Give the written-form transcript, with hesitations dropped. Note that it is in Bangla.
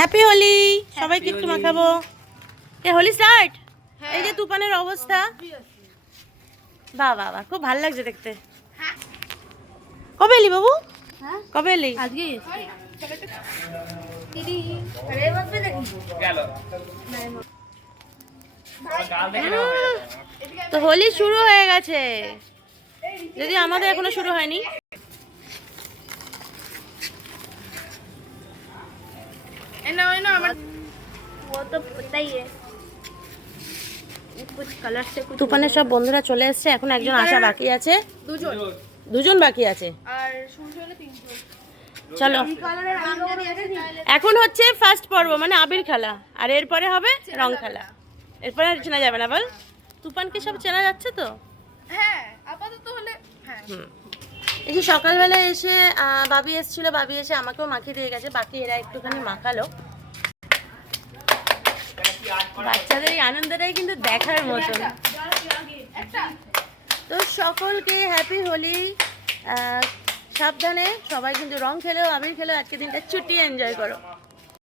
হ্যাপি হোলি সবাইকে একটু মাখাবো। এ হোলি স্টার্ট। এই যে তুফানের অবস্থা, বাহ বাহ বাহ, খুব ভালো লাগছে দেখতে। কবে এলি বাবু? কবে এলি? আজকে তো হোলি শুরু হয়ে গেছে, যদি আমাদের এখনো শুরু হয়নি। তুফানের সব বন্ধুরা চলে এসেছে, এখন একজন আসা বাকি আছে, দুজন বাকি আছে। চলো, এখন হচ্ছে ফার্স্ট পর্ব, মানে আবির খেলা, আর এরপরে হবে রং খেলা। এরপরে আর চেনা যাবে না, বল? তুফানকে সব চেনা যাচ্ছে তো? হ্যাঁ আপাতত হলে হ্যাঁ। এই যে সকালবেলা এসে বাবি এসেছিল, বাবি এসে আমাকেও মাখিয়ে দিয়ে গেছে, বাকি এরা একটুখানি মাখালো। বাচ্চাদের এই আনন্দটাই কিন্তু দেখার মতন। তো সকলকে হ্যাপি হোলি। সাবধানে সবাই কিন্তু রং খেলেও আবির খেলেও আজকে দিনটা ছুটি এনজয় করো।